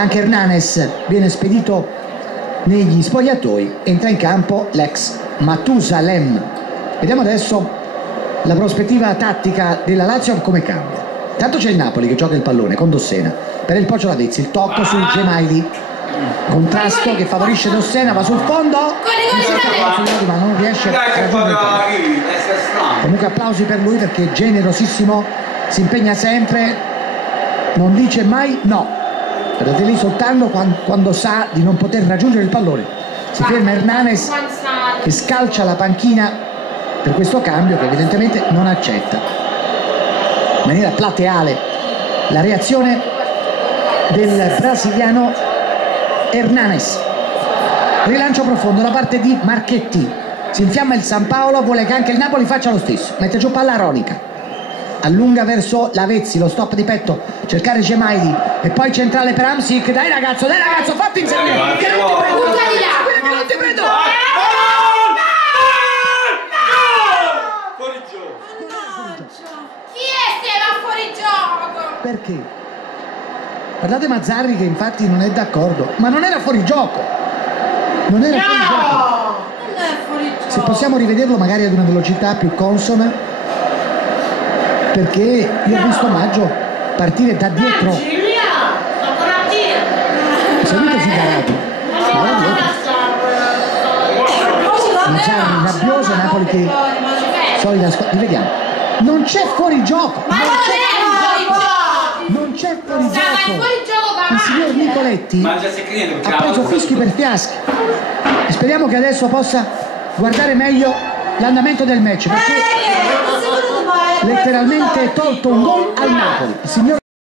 Anche Hernanes viene spedito negli spogliatoi, entra in campo l'ex Matusalem. Vediamo adesso la prospettiva tattica della Lazio come cambia. Tanto c'è il Napoli che gioca il pallone con Dossena, per il Poggio Lavezzi, il tocco su Gemaili, contrasto che favorisce Dossena, va sul fondo, ma non riesce a raggiungere il pallone. Comunque applausi per lui perché generosissimo, si impegna sempre, non dice mai no. Guardate lì soltanto quando sa di non poter raggiungere il pallone. Si ferma Hernanes che scalcia la panchina per questo cambio che evidentemente non accetta. In maniera plateale la reazione del brasiliano Hernanes. Rilancio profondo da parte di Marchetti. Si infiamma il San Paolo, vuole che anche il Napoli faccia lo stesso. Mette giù palla Ronica. Allunga verso Lavezzi, lo stop di petto, cercare Gemaili e poi centrale per Hamsik. Dai ragazzo, fatti insegnare che non ti prendo. Fuori gioco. Chi è se va fuori gioco? Perché? Guardate Mazzarri che infatti non è d'accordo, ma non era fuori gioco. Non era fuori gioco. Non è fuori gioco. Se possiamo rivederlo magari ad una velocità più consona, perché io ho visto Maggio partire da dietro, seguito Sigarato, Mazzarri rabbioso, Napoli che solida rivediamo, non c'è fuori gioco, non c'è fuori gioco. Il signor Nicoletti ha preso fischi per fiaschi e speriamo che adesso possa guardare meglio l'andamento del match, perché letteralmente tolto un gol al Napoli. Il signor